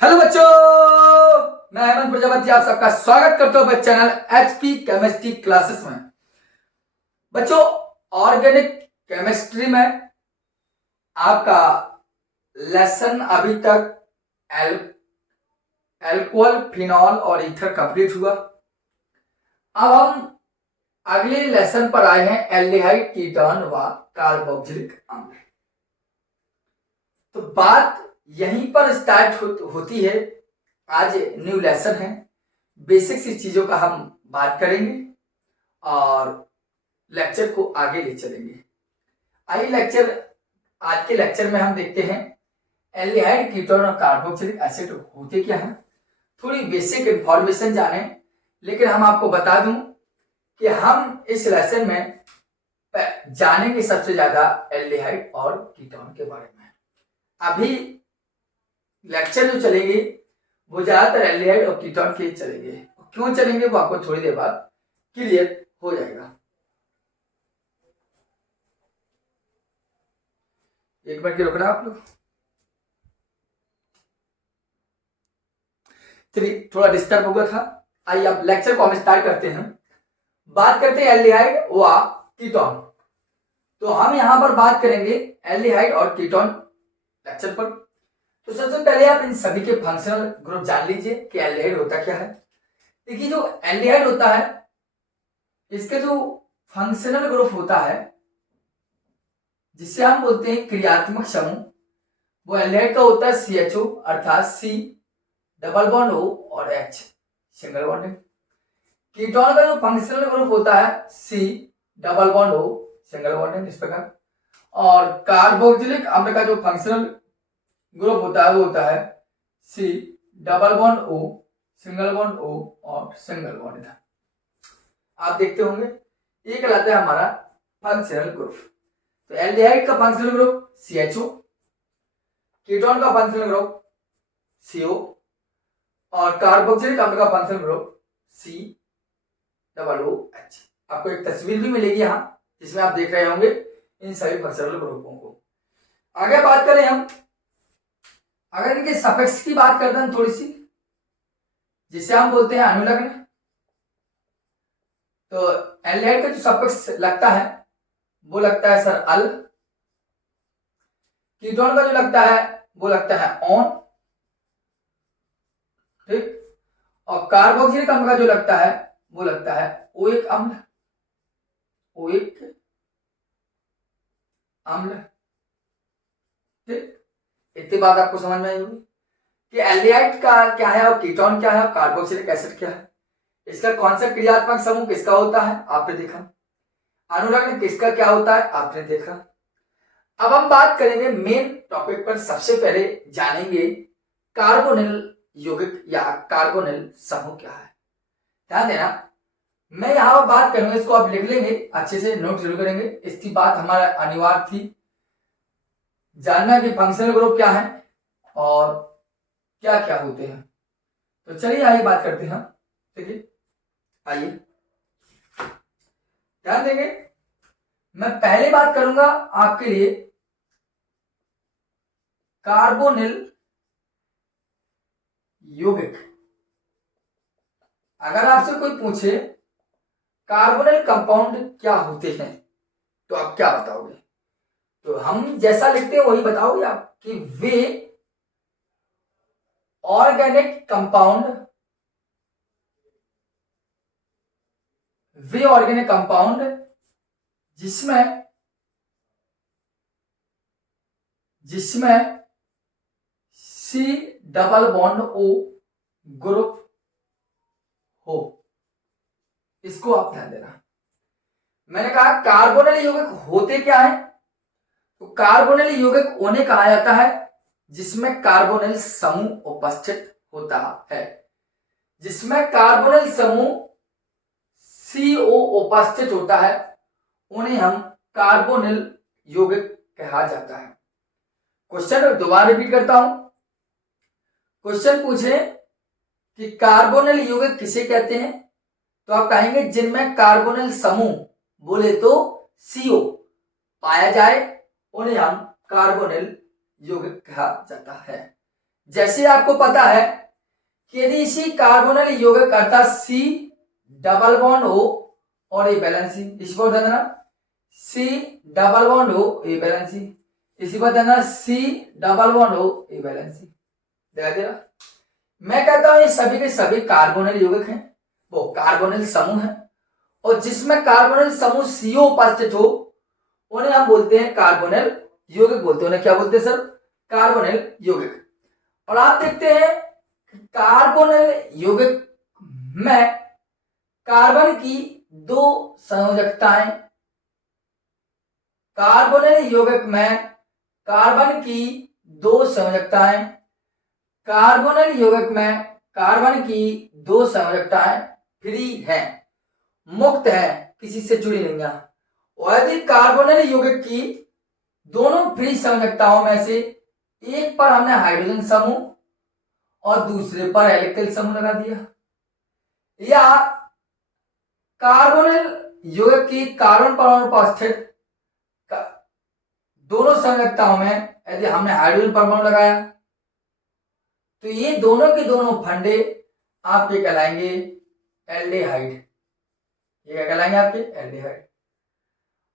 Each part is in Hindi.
हेलो बच्चों, मैं हेमंत प्रजापति आप सबका स्वागत करता हूं चैनल एचपी केमिस्ट्री क्लासेस में। बच्चों, ऑर्गेनिक केमिस्ट्री में आपका लेसन अभी तक एल्कोहल, फिनॉल और ईथर कंप्लीट हुआ। अब हम अगले लेसन पर आए हैं, एल्डिहाइड, कीटोन व कार्बोक्सिलिक अम्ल। तो बात यहीं पर स्टार्ट होती है। आज न्यू लेसन है, बेसिक सी चीजों का हम बात करेंगे और लेक्चर को आगे ले चलेंगे। आइए आज के लेक्चर में हम देखते हैं एल्डिहाइड, कीटोन और कार्बोक्सिलिक एसिड होते क्या हैं। थोड़ी बेसिक इंफॉर्मेशन जाने, लेकिन हम आपको बता दूं कि हम इस लेसन में जानेंगे सबसे ज्यादा एल्डिहाइड और कीटोन के बारे में। अभी लेक्चर जो चलेंगे वो ज्यादातर एल्डिहाइड और कीटोन के चलेंगे। क्यों चलेंगे वो आपको थोड़ी देर बाद क्लियर हो जाएगा। एक मिनट की रुकना आप लोग, चलिए थोड़ा डिस्टर्ब हो गया था। आइए अब लेक्चर को हम स्टार्ट करते हैं। बात करते हैं एल्डिहाइड व कीटोन। तो हम यहां पर बात करेंगे एल्डिहाइड और कीटोन लेक्चर पर। तो सबसे पहले आप इन सभी के फंक्शनल ग्रुप जान लीजिए कि एल्डिहाइड होता क्या है। देखिए, जो एल्डिहाइड होता है इसके जो फंक्शनल ग्रुप होता है जिसे हम बोलते हैं क्रियात्मक समूह, वो एल्डिहाइड का होता है CHO अर्थात C डबल बॉन्ड O और H सिंगल बॉन्ड। कीटोन का जो फंक्शनल ग्रुप होता है C double bond O single bond इस प्रकार। और कार्बोक्सिलिक अम्ल का जो फंक्शनल ग्रुप होता है वो होता है C double bond O single bond O और सिंगल बॉन्ड। आप देखते होंगे ये कहलाता है हमारा फंक्शनल ग्रुप। तो एल्डिहाइड का फंक्शनल ग्रुप CHO, कीटोन का फंक्शनल ग्रुप CO और कार्बोक्सिलिक अम्ल का functional group C double OH। आपको एक तस्वीर भी मिलेगी यहाँ जिसमें आप देख रहे होंगे इन सभी फंक्शनल ग्रुपों को। आगे बात करें हम, अगर इनके सफिक्स की बात करते हैं थोड़ी सी, जिसे हम बोलते हैं अनुलग्न। तो एल्डिहाइड का जो सफिक्स लगता है वो लगता है सर अल। कीटोन का जो लगता है वो लगता है ऑन, ठीक। और कार्बोक्सिलिक अम्ल का जो लगता है वो लगता है ओइक अम्ल, ओइक अम्ल, ठीक। इतनी बात आपको समझ में आई होगी कि एल्डिहाइड का क्या है और कीटोन क्या है और कार्बोक्सिलिक एसिड क्या है। इसका कौन सा क्रियात्मक समूह किसका होता है आपने देखा, अनुलग्न किसका क्या होता है आपने देखा। अब हम बात करेंगे मेन टॉपिक पर। सबसे पहले जानेंगे कार्बोनिल यौगिक या कार्बोनिल समूह क्या है। ध्यान देना, मैं यहां पर बात करूंगा, इसको आप लिख लेंगे, अच्छे से नोट जरूर करेंगे। इसकी बात हमारा अनिवार्य थी जानना कि फंक्शनल ग्रुप क्या है और क्या क्या होते हैं। तो चलिए आइए बात करते हैं, ठीक है। आइए ध्यान देंगे, मैं पहले बात करूंगा आपके लिए कार्बोनिल यौगिक। अगर आपसे कोई पूछे कार्बोनिल कंपाउंड क्या होते हैं तो आप क्या बताओगे। तो हम जैसा लिखते हैं वही बताओगे आप कि वे ऑर्गेनिक कंपाउंड, वे ऑर्गेनिक कंपाउंड जिसमें C double bond O group हो। इसको आप ध्यान देना। मैंने कहा कार्बोनिल यौगिक होते क्या है, तो कार्बोनिल यौगिक उन्हें कहा जाता है जिसमें कार्बोनिल समूह उपस्थित होता है। जिसमें कार्बोनिल समूह CO उपस्थित होता है उन्हें हम कार्बोनिल यौगिक कहा जाता है। क्वेश्चन दोबारा रिपीट करता हूं। क्वेश्चन पूछे कि कार्बोनिल यौगिक किसे कहते हैं, तो आप कहेंगे जिनमें कार्बोनिल समूह बोले तो CO पाया जाए उन्हें हम कार्बोनिल यौगिक कहा जाता है। जैसे आपको पता है कि यदि इसी कार्बोनिल यौगिक अर्थात सी डबल बॉन्ड हो और ये वैलेंसी, इसी पर ध्यान देना, सी डबल बॉन्ड हो ये वैलेंसी, इसी पर ध्यान देना, सी डबल बॉन्ड हो ये वैलेंसी। दिखाई दे रहा? मैं कहता हूं ये सभी के सभी कार्बोनिल यौगिक हैं, वो कार्बोनिल समूह है, और जिसमें कार्बोनिल समूह सीओ उपस्थित हो उन्हें हम बोलते हैं कार्बोनिल यौगिक बोलते हैं। उन्हें क्या बोलते हैं सर? कार्बोनिल यौगिक। और आप देखते हैं कार्बोनिल यौगिक में कार्बन की दो संयोजकताएं, कार्बोनिल यौगिक में कार्बन की दो संयोजकताएं, कार्बोनिल यौगिक में कार्बन की दो संयोजकताएं फ्री है, मुक्त है, किसी से जुड़ी नहीं है। और यदि कार्बोनिल यौगिक की दोनों फ्री संयोजकताओं में से एक पर हमने हाइड्रोजन समूह और दूसरे पर एल्किल समूह लगा दिया, या कार्बोनिल यौगिक की कार्बन परमाणु पर स्थित दोनों संयोजकताओं में यदि हमने हाइड्रोजन परमाणु लगाया, तो ये दोनों के दोनों फंडे आपके कहलाएंगे एल्डिहाइड। ये क्या कहलाएंगे आपके? एल्डिहाइड।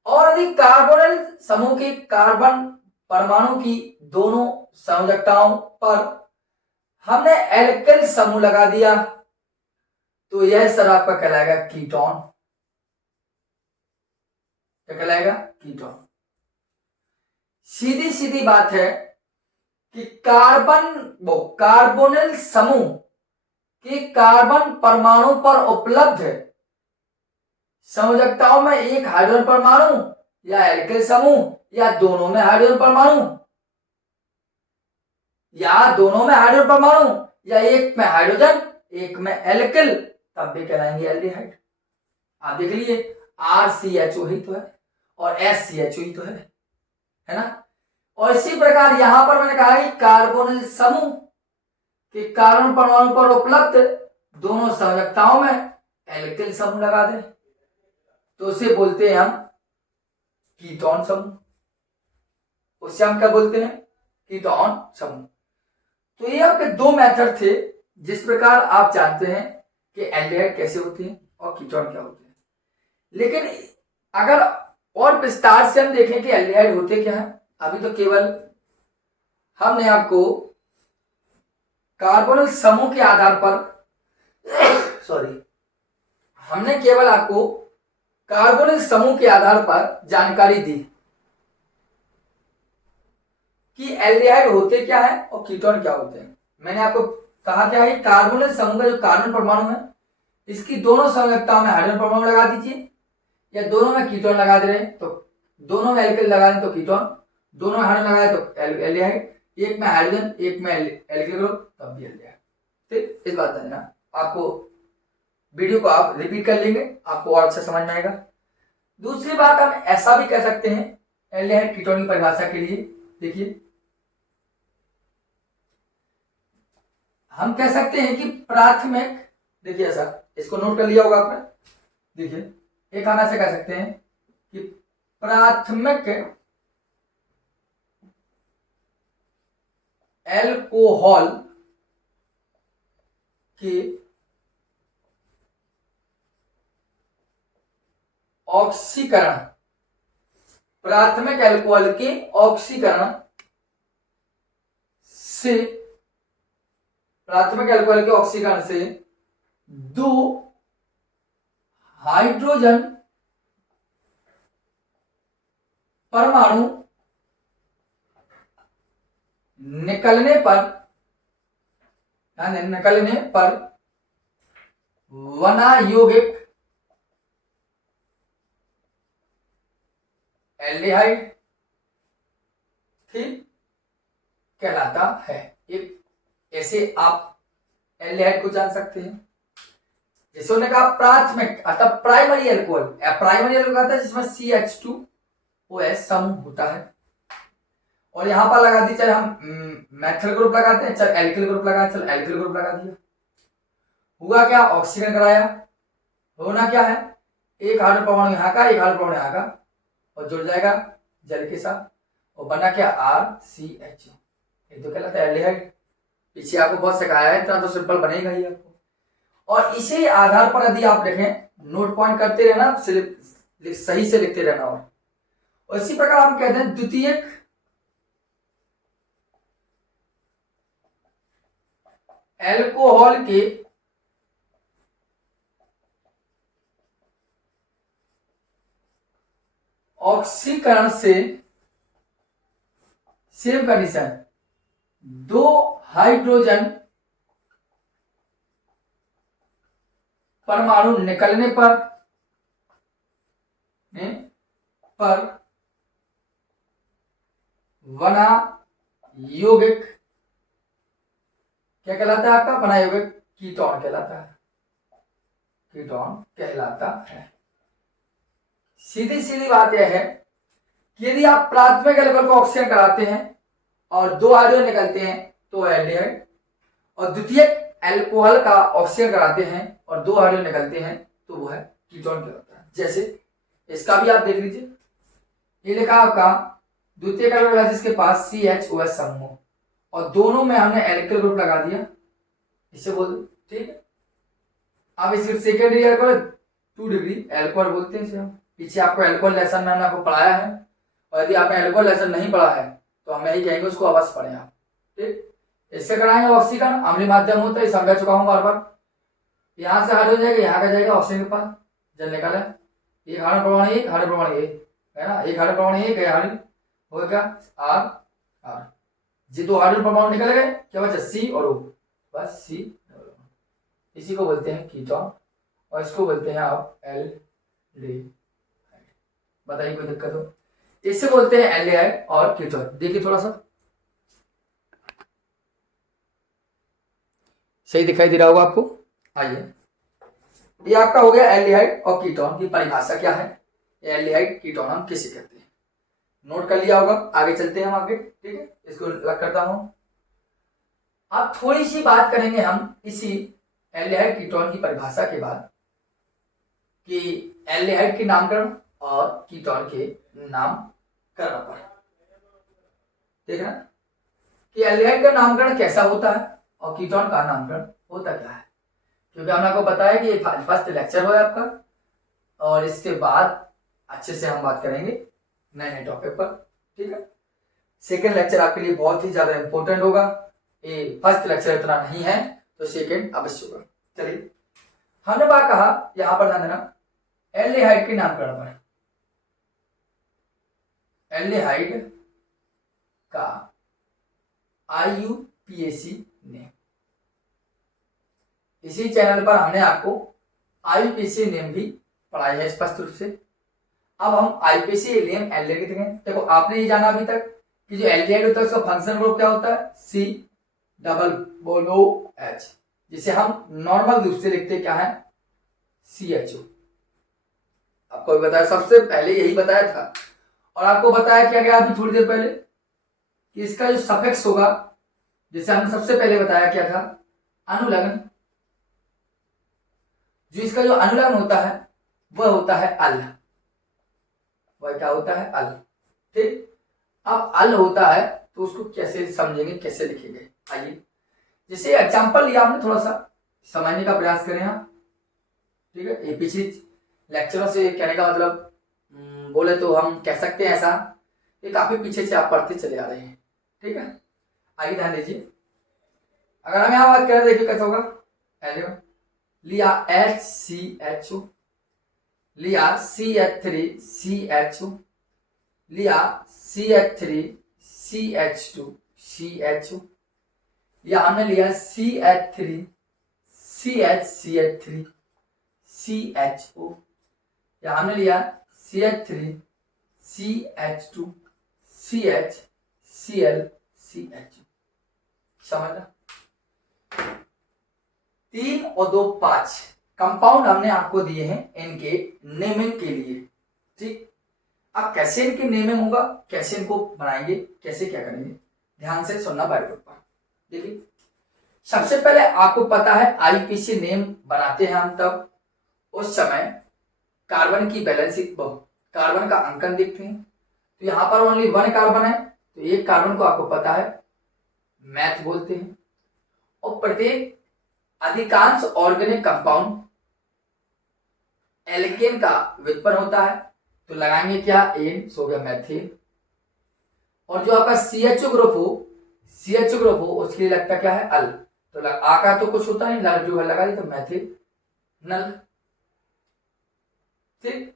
और यदि कार्बोनिल समूह के कार्बन परमाणु की दोनों संयोजकताओं पर हमने एल्किल समूह लगा दिया, तो यह सर आपका कहलाएगा कीटोन। क्या कहलाएगा? कीटोन। सीधी सीधी बात है कि कार्बोनिल समूह के कार्बन परमाणु पर उपलब्ध संयोजकताओं में एक हाइड्रोजन परमाणु या एल्किल समूह या दोनों में हाइड्रोजन परमाणु, या दोनों में हाइड्रोजन परमाणु या एक में हाइड्रोजन एक में एल्किल, तब भी कहलाएंगे एल्डिहाइड। आप देख लीजिए RCHO ही तो है और SCHO ही तो है ना। और इसी प्रकार यहां पर मैंने कहा कि कार्बोनिल समूह के कार्बन परमाणु पर उपलब्ध दोनों संयोजकताओं में एल्किल समूह लगा दें तो उसे बोलते हैं हम कीटोन समूह। उससे हम क्या बोलते हैं? कीटोन समूह। तो ये आपके दो मेथड थे जिस प्रकार आप जानते हैं कि एल्डिहाइड कैसे होते हैं और कीटोन क्या होते हैं। लेकिन अगर और विस्तार से हम देखें कि एल्डिहाइड होते क्या है, अभी तो केवल हमने आपको कार्बोनिल समूह के आधार पर हमने केवल आपको कार्बोनिल समूह के आधार पर जानकारी दी कि एल्डिहाइड होते क्या है और कीटोन क्या होते हैं। मैंने आपको कहा क्या है, कार्बोनिल समूह का जो कार्बन परमाणु है इसकी दोनों संयोजकताओं में हाइड्रोजन परमाणु लगा दीजिए, या दोनों में कीटोन लगा दे रहे हैं तो दोनों में एल्किल लगा दें तो कीटोन, दोनों में हाइड्रोजन लगाए तो एल्डिहाइड, एक में हाइड्रोजन एक में एल्किल ग्रुप तब भी एल्डिहाइड। ठीक, इस बात है ना। आपको वीडियो को आप रिपीट कर लेंगे, आपको और अच्छा समझ में आएगा। दूसरी बात हम ऐसा भी कह सकते हैं एल्डिहाइड कीटोन की परिभाषा के लिए, देखिए हम कह सकते हैं कि प्राथमिक, देखिए ऐसा इसको नोट कर लिया होगा आपने, देखिए एक हम ऐसे कह सकते हैं कि प्राथमिक एल्कोहल के ऑक्सीकरण, प्राथमिक एल्कोहल के ऑक्सीकरण से, प्राथमिक एल्कोहल के ऑक्सीकरण से दो हाइड्रोजन परमाणु निकलने पर वनायौगिक एल्डिहाइड ठीक कहलाता है। एक ऐसे आप एल्डिहाइड को जान सकते हैं। जैसे उन्होंने कहा प्राथमिक अर्थात प्राइमरी एल्कोहल, प्राइमरी एल्कोहल आता है जिसमें CH2OH समूह होता है, और यहां पर लगा दी, चाहे हम मैथिल ग्रुप लगाते हैं, चाहे एल्किल ग्रुप लगाते हैं, चलो एल्किल ग्रुप लगा दिया। हुआ क्या? ऑक्सीजन कराया। होना क्या है? एक हाइड्रोजन परमाणु यहाँ का, एक हाइड्रोजन परमाणु यहाँ का, और जुड़ जाएगा जल के साथ, और बना क्या? RCHO। ये तो कहलाता है एल्डिहाइड। पीछे आपको बहुत सिखाया है, इतना तो सिंपल बनेगा ही आपको। और इसी आधार पर यदि आप देखें नोट पॉइंट करते रहना, सही से लिखते रहना। और इसी प्रकार हम कहते हैं द्वितीयक एल्कोहल के ऑक्सीकरण से सेम कंडीशन, 2 हाइड्रोजन परमाणु निकलने पर बना यौगिक क्या कहलाता है आपका? बना यौगिक कीटोन कहलाता है, कीटोन कहलाता है। सीधी सीधी बात यह है कि यदि आप प्राथमिक एल्कोहल को ऑक्सीजन कराते हैं और 2 हाइड्रोजन निकलते हैं तो एल्डिहाइड, और द्वितीयक एल्कोहल का ऑक्सीजन कराते हैं और 2 हाइड्रोजन निकलते हैं तो वो है कीटोन कहलाता है। जैसे इसका भी आप देख लीजिए, ये लिखा आपका द्वितीयक एल्कोहल है जिसके पास CHOS समूह और दोनों में हमने एल्किल ग्रुप लगा दिया, इसे बोल दो, ठीक है। अब इसे सेकेंडरी एल्कोहल 2 डिग्री एल्कोहल बोलते हैं इसे हम। पीछे आपको एल्कोहल लेसन में हमने आपको पढ़ाया है, और यदि आपने एल्कोहल लेसन नहीं पढ़ा है तो हम यही कहेंगे उसको अवश्य पढ़ें आप, ठीक। इससे कराएंगे ऑक्सीकरण, अम्लीय माध्यम होता है, समझा चुका हूं बार बार। यहां से हाइड्रोजन जाएगा, यहाँ का जाएगा ऑक्सीजन के पास, जल निकाला, एक हाइड्रोजन परमाणु, एक हाइड्रोजन परमाणु है ना, एक हाइड्रोजन परमाणु, एक हाइड्रोजन हो गया आर आर, जी 2 हाइड्रोजन परमाणु निकल गए, क्या बचा? C और O, बस C। इसी को बोलते हैं कीटोन और इसको बोलते हैं आप एल्डिहाइड। बताइए कोई दिक्कत हो? इससे बोलते हैं एल्डिहाइड और कीटोन। देखिए थोड़ा सा सही दिखाई दे रहा होगा आपको। आइए, ये आपका हो गया एल्डिहाइड और कीटोन की परिभाषा क्या है, एल्डिहाइड कीटोन हम किसे कहते हैं, नोट कर लिया होगा। आगे चलते हैं हम आगे, ठीक है, इसको लग करता हूं। अब थोड़ी सी बात करेंगे हम इसी एल्डिहाइड कीटोन की परिभाषा के बाद कि एल्डिहाइड के नामकरण और कीटोन के नामकरण पर देखना कि एल्डिहाइड का नामकरण कैसा होता है और कीटोन का नामकरण होता क्या है, क्योंकि हमने आपको बताया कि ये फर्स्ट लेक्चर हुआ है आपका, और इसके बाद अच्छे से हम बात करेंगे नए नए टॉपिक पर, ठीक है। सेकेंड लेक्चर आपके लिए बहुत ही ज्यादा इंपॉर्टेंट होगा, ये फर्स्ट लेक्चर इतना नहीं है तो सेकेंड अवश्य होगा। चलिए, हमने बात कहा यहां पर ध्यान देना एल्डिहाइड के नामकरण पर। एल्डिहाइड का IUPAC नेम, इसी चैनल पर हमने आपको IUPAC नेम भी पढ़ाई है स्पष्ट रूप से। अब हम IUPAC नेम एल्डिहाइड देखें। देखो, आपने ये जाना अभी तक कि जो एल्डिहाइड होता है उसका फंक्शनल ग्रुप क्या होता है? COOH, जिसे हम नॉर्मल रूप से लिखते क्या है? CHO। आपको बताया, सबसे पहले यही बताया था, और आपको बताया क्या गया अभी थोड़ी देर पहले कि इसका जो सफिक्स होगा, जिसे हमने सबसे पहले बताया क्या था? अनुलग्न। जो इसका जो अनुलग्न होता है वह होता है अल, वह क्या होता है? अल, ठीक। अब अल होता है तो उसको कैसे समझेंगे, कैसे लिखेंगे? आइए, जैसे एग्जांपल लिया हमने, थोड़ा सा समझने का प्रयास करें आप, ठीक है। ये पिछले लेक्चरों से कहने का मतलब बोले तो हम कह सकते हैं ऐसा, ये काफी पीछे से आप पढ़ते चले आ रहे हैं, ठीक है। आइए ध्यान दीजिए, अगर हम यहाँ बात करें, देखिए कैसा होगा। लिया HCHO, लिया CH3CHO, लिया CH3CH2CHO, या हमने लिया CH3CH3CHO, या हमने लिया CH3CH2CHClCH। समझना? 3 और 2 5 कंपाउंड हमने आपको दिए हैं इनके नेमिंग के लिए, ठीक। अब कैसे इनके नेमिंग होगा, कैसे इनको बनाएंगे, कैसे क्या करेंगे, ध्यान से सुनना बारीक पर। देखिए, सबसे पहले आपको पता है IUPAC नेम बनाते हैं हम तब उस समय कार्बन की बैलेंस, कार्बन का अंकन देखते हैं। तो यहां पर ओनली 1 कार्बन है, तो एक कार्बन को आपको पता है मैथ बोलते हैं, और प्रत्येक अधिकांश ऑर्गेनिक कंपाउंड एल्केन का व्युत्पन्न होता है, तो लगाएंगे क्या, एन, सो गया मैथिल। और जो आपका CHO ग्रुप हो उसके लिए लगता क्या है, अल, तो आ का तो कुछ होता नहीं, जो है लगा दी तो मैथिल नल। ठीक,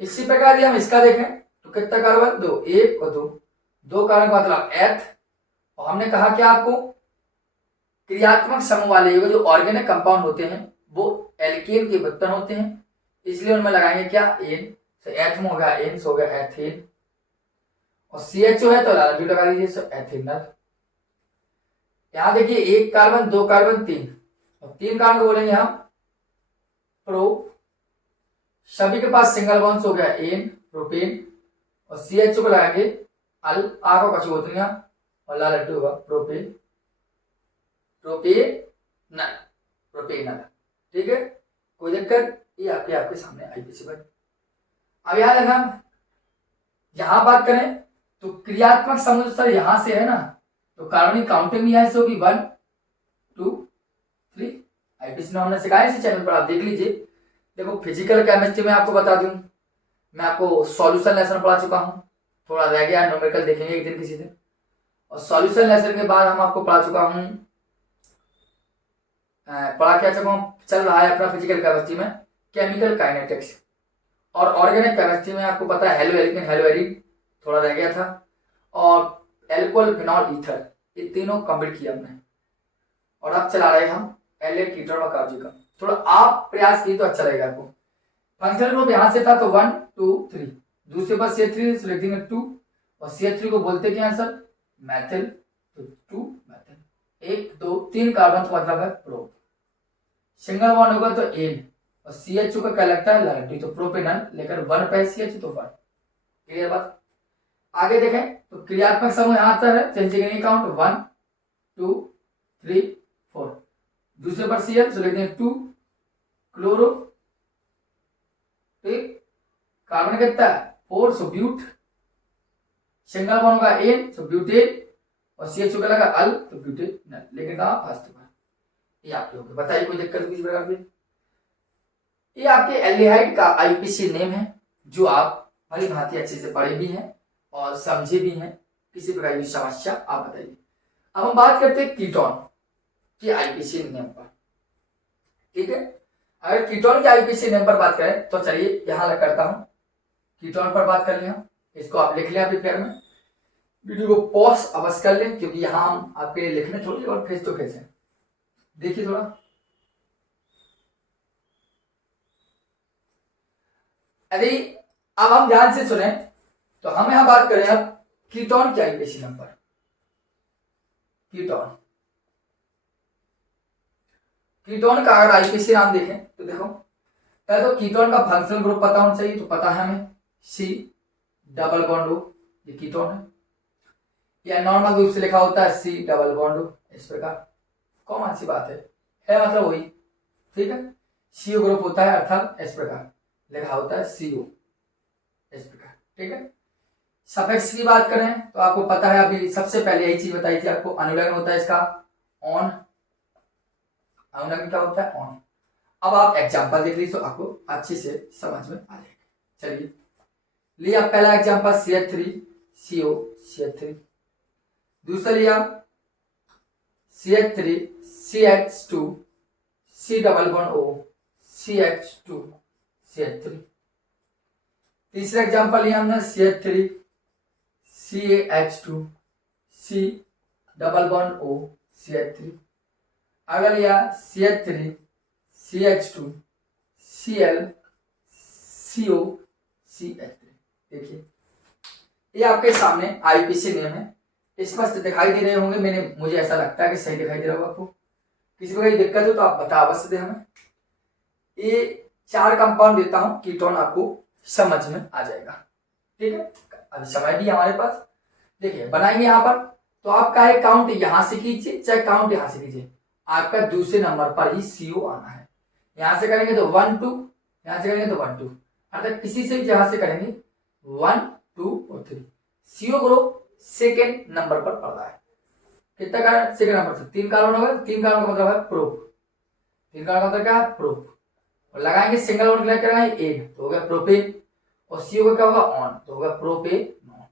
इसी प्रकार हम इसका देखें तो कितना कार्बन, दो, एक और दो कार्बन का मतलब एथ। और हमने कहा क्या आपको, क्रियात्मक समूह वाले जो ऑर्गेनिक कंपाउंड होते हैं वो एल्केन के व्युत्पन्न होते हैं, इसलिए उनमें लगाएंगे क्या, एन, तो एथ में हो गया एन, सो गया एथेन। और CHO है तो लाल लगा दीजिए, सो एथेनल। यहां देखिए एक कार्बन, दो कार्बन, तीन, और तीन कार्बन को बोलेंगे हम प्रो। सभी के पास सिंगल बॉन्ड हो गया एन, प्रोपेन। और CHO को लगाएंगे अल, आ को कछु होती और लाल लड्डू होगा प्रोपेन, प्रोपेनल। ठीक है, कोई दिक्कत, ये आपके सामने IPC पर। अब याद रखना, यहां बात करें तो क्रियात्मक समूह सर यहां से है ना, तो कार्बनिक काउंटिंग भी यहां से होगी 1 2 3। IPC में हमने सिखाया इसी चैनल पर, आप देख लीजिए। देखो फिजिकल केमिस्ट्री में आपको बता दूं, मैं आपको सॉल्यूशन लेसन पढ़ा चुका हूं, थोड़ा रह गया न्यूमेरिकल देखेंगे एक दिन किसी दिन। और सॉल्यूशन लेसन के बाद हम आपको पढ़ा चुका हूं, चल रहा है अपना फिजिकल केमिस्ट्री में केमिकल काइनेटिक्स। और ऑर्गेनिक केमिस्ट्री में आपको पता है हेलो एल्केन, हेलो एरिन थोड़ा रह गया था, और एल्कोहल, फिनॉल, ईथर, ये तीनों कंप्लीट किया हमने। और अब चला रहे हम एल कीटोन और कार्बोनिक। थोड़ा आप प्रयास किए तो अच्छा रहेगा आपको। फंक्शनल ग्रुप यहां से था तो 1 2 3, दूसरे पर CH3 लिख देंगे 2, और CH3 को बोलते क्या है सर, मैथिल, तो 2 मैथिल। 1 2 3 कार्बन तो मतलब है प्रो। सिंगल बॉन्ड होगा तो एन, और CHO का क्या लगता है, लैलडी, तो प्रोपेनल, लेकर 1 पे CH तो 1। क्लियर बात। आगे देखें तो क्रियात्मक समूह यहां आता है, चेंजिंग काउंट 1 2 3 4। दूसरे पर CL तो लिख देंगे 2 क्लोरो, ठीक, कार्बन कितना है 4, सो ब्यूट। सिंगल बॉन्ड होगा एन, सो ब्यूटेन, और CHO का लगा अल, तो ब्यूटेनल। लेकिन कहा फर्स्ट पर, ये आपके हो गए। बताइए कोई दिक्कत किसी प्रकार की। ये आपके एल्डिहाइड का IPC नेम है, जो आप भली भांति अच्छे से पढ़े भी हैं और समझे भी हैं। किसी प्रकार की समस्या आप बताइए। अब हम बात करते हैं कीटोन के IPC नेम पर। ठीक है, अगर कीटोन के IPC नेम पर बात करें तो चलिए यहां करता हूं, कीटोन पर बात कर लिया, इसको आप लिख लें अपने प्यार में। वीडियो को पॉज अवश्य कर लें, क्योंकि यहां हम आपके लिए लिखने थोड़ी और फेस टू फेस है। देखिए थोड़ा, यदि अब हम ध्यान से सुने तो हम यहां बात करें अब कीटोन के IPC नंबर। कीटोन का अगर IPC नाम देखें तो देखो, पहले तो कीटोन का फंक्शनल ग्रुप पता होना चाहिए, तो पता है हमें C डबल बॉन्ड O, ये कीटोन है। या नॉर्मल रूप से लिखा होता है C डबल बॉन्ड O, इस प्रकार। कॉमन सी बात है मतलब वही। ठीक है, CO ग्रुप होता है, अर्थात इस प्रकार लिखा होता है CO, इस प्रकार। ठीक है, सफिक्स की बात करें तो आपको पता है, अभी सबसे पहले यही चीज बताई थी आपको, अनुलग्न होता है इसका ऑन, अनुलग्न क्या होता है, ऑन। अब आप एग्जांपल देख लीजिए तो आपको अच्छे से समझ में आ जाएगा। चलिए लिया पहला एग्जांपल CH3 CO CH3, दूसरा लिया CH3 CH2 C double bond O CH2 CH3, तीसरा एग्जांपल लिया हमने CH3 CH2 C double bond O CH3, अगला लिया CH3 CH2 Cl CO CH3। देखिए ये आपके सामने IPC नेम है, स्पष्ट दिखाई दे रहे होंगे, मुझे ऐसा लगता है कि सही दिखाई दे रहा होगा आपको। किसी को कोई दिक्कत हो तो आप बता अवश्य दें हमें। ये 4 कंपाउंड देता हूं, कीटोन आपको समझ में आ जाएगा। ठीक है, अभी समय भी हमारे पास। देखिए बनाएंगे यहां पर, तो आपका है काउंट यहां से कीजिए चाहे काउंट यहां से कीजिए, आपका दूसरे नंबर पर ही CO आना है। यहां से करेंगे तो 1 2, यहां से करेंगे तो 1 2, अर्थात किसी से भी जहां से करेंगे 1 2 और 3। CO ग्रुप सेकेंड नंबर पर पड़ रहा है। कितना कार्बन, सेकंड नंबर से 3 कार्बन होगा, 3 कार्बन का मतलब है प्रोप, 3 कार्बन का मतलब क्या है, प्रोप। और लगाएंगे सिंगल बॉन्ड क्या लगाएंगे, एन, तो हो गया प्रोपेन। और सी होगा क्या होगा, ऑन, तो होगा प्रोपेनॉन।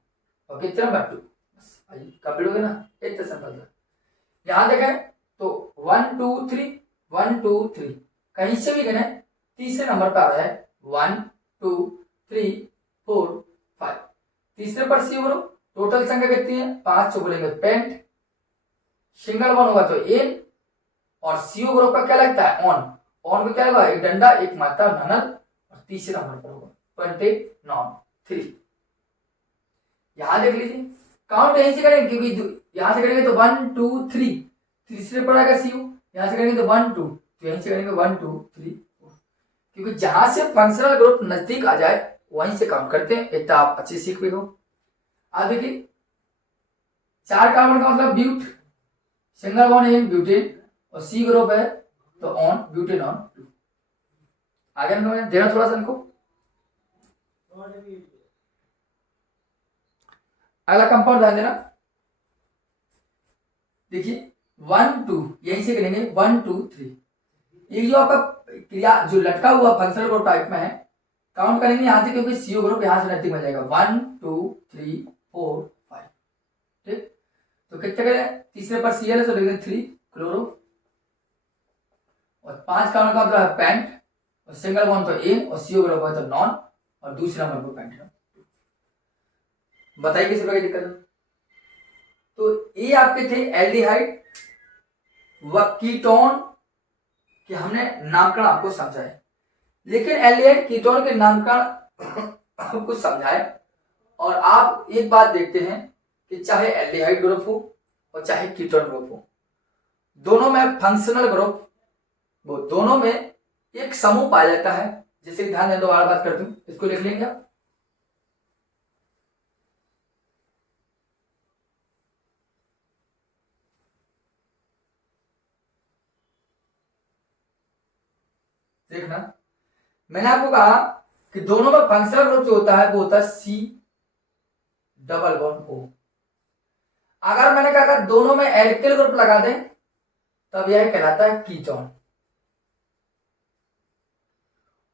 और कितना नंबर 2, बस कंप्लीट हो गया ना, इतना सिंपल था। यहां देखें तो 1 2 3 1 2 3 कहीं से भी गिने तीसरे नंबर पर आ रहा है 1 2 3 4 5, तीसरे पर सी बोलो। टोटल संख्या कितनी है, 5 से बोलेंगे पेंट, सिंगल वन होगा तो एन, और सीओ ग्रुप का क्या लगता है, ऑन, ऑन को क्या होगा, एक डंडा एक मात्रा ननल, और तीसरे नंबर पर होगा 23। यहां देख लीजिए काउंट यहीं से करेंगे, क्योंकि यहां से करेंगे तो 1 2 3, तीसरे पर आएगा सीयू, यहां से करेंगे तो 1 2, तो यहीं से करेंगे 1 2 3 4, क्योंकि जहां से फंक्शनल ग्रुप नजदीक आ जाए वहीं से काउंट करते हैं। इतना आप अच्छे सीख भी हो। अब देखिए 4 कार्बन का मतलब but, single bond in butane, और सी ग्रुप है तो ऑन, ब्यूटेन ऑन। आगे में देना थोड़ा सा इनको। अगला कंपाउंड ध्यान देना, देखिए 1 2 यहीं से करेंगे 1 2 3, ये जो आपका क्रिया जो लटका हुआ फंक्शनल ग्रुप टाइप में है, काउंट करेंगे यहां से, क्योंकि सीओ ग्रुप यहां से नजदीक में जाएगा 1 2 3 4 5, ठीक। तो कितने करें, तीसरे पर सीएल है तो लिख दें 3 क्लोरो, और 5 कार्बन का मतलब है पेंट, और सिंगल बॉन्ड तो एन, और सीओ ग्रुप है तो नॉन, और दूसरे नंबर पर पेंट। बताइए किसी प्रकार की दिक्कत है। तो ये आपके थे एल्डिहाइड व कीटोन कि हमने नामकरण आपको समझाए, लेकिन एल्डिहाइड कीटोन के नामकरण आपको समझाए, और आप एक बात देखते हैं कि चाहे एल्डिहाइड ग्रुप हो और चाहे कीटोन ग्रुप हो, दोनों में फंक्शनल ग्रुप, वो दोनों में एक समूह पाया जाता है। जैसे ध्यान दें, दोबारा बात करता हूं, इसको लिख लेंगे आप। देखना, मैंने आपको कहा कि दोनों में फंक्शनल ग्रुप जो होता है वो होता है सी डबल बॉन्ड ओ। अगर मैंने कहा दोनों में एल्किल ग्रुप लगा दें तब यह कहलाता है कीटोन,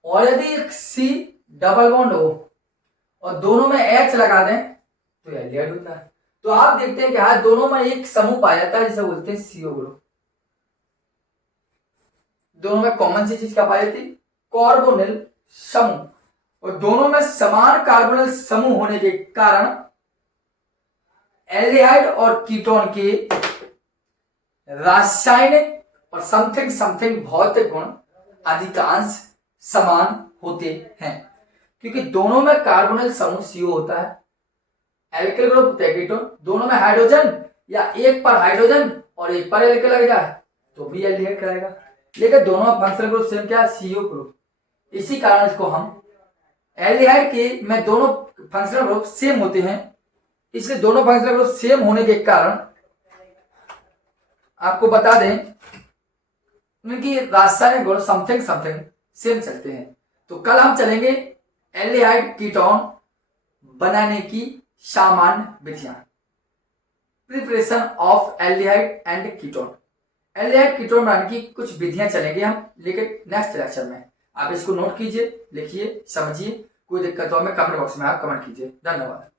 और यदि सी डबल बॉन्ड हो और दोनों में एच लगा दें तो एल्डिहाइड होता है। तो आप देखते हैं कि हाँ दोनों में एक समूह पाया जाता है जिसे बोलते हैं सीओ ग्रुप। दोनों में कॉमन सी चीज क्या पाई जाती, कार्बोनिल समूह, और दोनों में समान कार्बोनिल समूह होने के कारण एल्डिहाइड और कीटोन के रासायनिक और समथिंग समथिंग भौतिक गुण अधिकांश समान होते हैं, क्योंकि दोनों में कार्बोनिल समूह सीओ होता है, एल्किल ग्रुप होता है कीटोन, दोनों में हाइड्रोजन या एक पर हाइड्रोजन और एक पर एल्किल लग जाए तो भी एल्डिहाइड कराएगा, लेकिन दोनों फंक्शनल ग्रुप सेम क्या, सीओ ग्रुप। इसी कारण इसको हम एल्डिहाइड के में दोनों फंक्शनल ग्रुप सेम होते हैं, इसलिए दोनों फंक्शनल ग्रुप सेम होने के कारण आपको बता दें उनकी रासायनिक गुण समथिंग समथिंग सेम चलते हैं। तो कल हम चलेंगे एल्डिहाइड कीटोन बनाने की सामान्य विधियां, preparation of aldehyde and ketone. Aldehyde ketone बनाने की कुछ विधियां चलेंगे हम, लेकिन नेक्स्ट लेक्चर में। आप इसको नोट कीजिए, लिखिए, समझिए, कोई दिक्कत हो हमें कमेंट बॉक्स में आप कमेंट कीजिए। धन्यवाद।